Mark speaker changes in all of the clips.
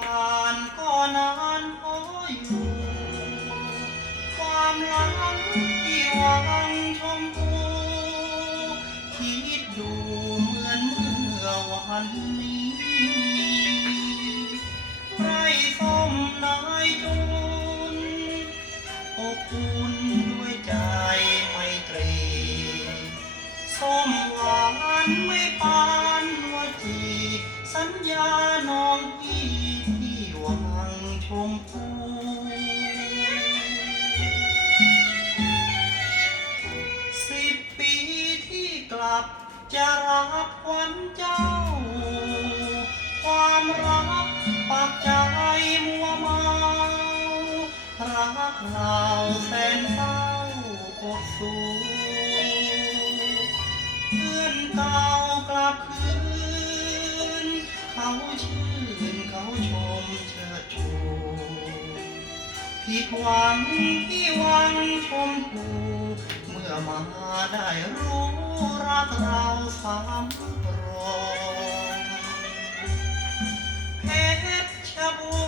Speaker 1: ผ่านก็นานพออยู่ ความหลังที่หวังชมพูคิดดูเหมือนเมื่อวันนี้ไรส้มนายจุนอบอุ่นด้วยใจไม่ตรีส้มหวานไม่ปานว่าจีสัญญาน้องพี่ ชมพูสิบปีที่กลับจะรับวันเจ้า ความรักปากใจมัวเมารักเราแสนเศร้าอดสูเพื่อนเก่ากลับคืน เขาชื่น ผิดหวังที่หวังชมพูเมื่อมาได้รู้รักเราสามรองเพชรบู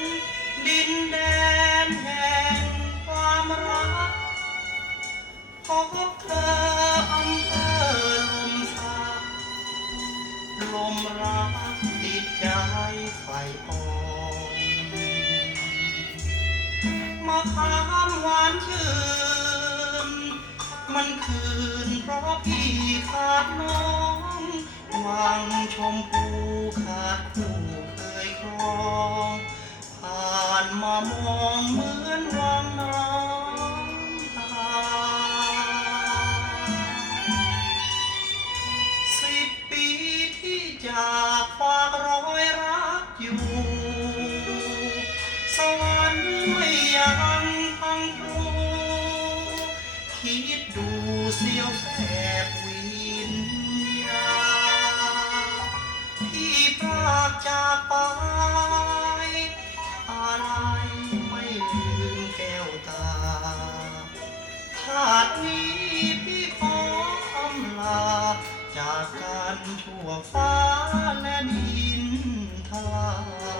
Speaker 1: รณ์ดินแดนแห่งความรักพบเธออำเภอลมสักลมรักติดใจไฟปอ งมาขามหวานชื่น มันคืนเพราะพี่ขาดน้องวังชมพูขาดคู่เคยครองผ่านมามองเหมือนวังน้ำตาสิบปีที่จากฝากรอยรักอยู่สว คิดดูเสียวแสบวิญญาพี่พรากจากไป อะไรไม่ลืมแก้วตาชาตินี้พี่ขออำลา จากการชั่วฟ้าและดินทลาย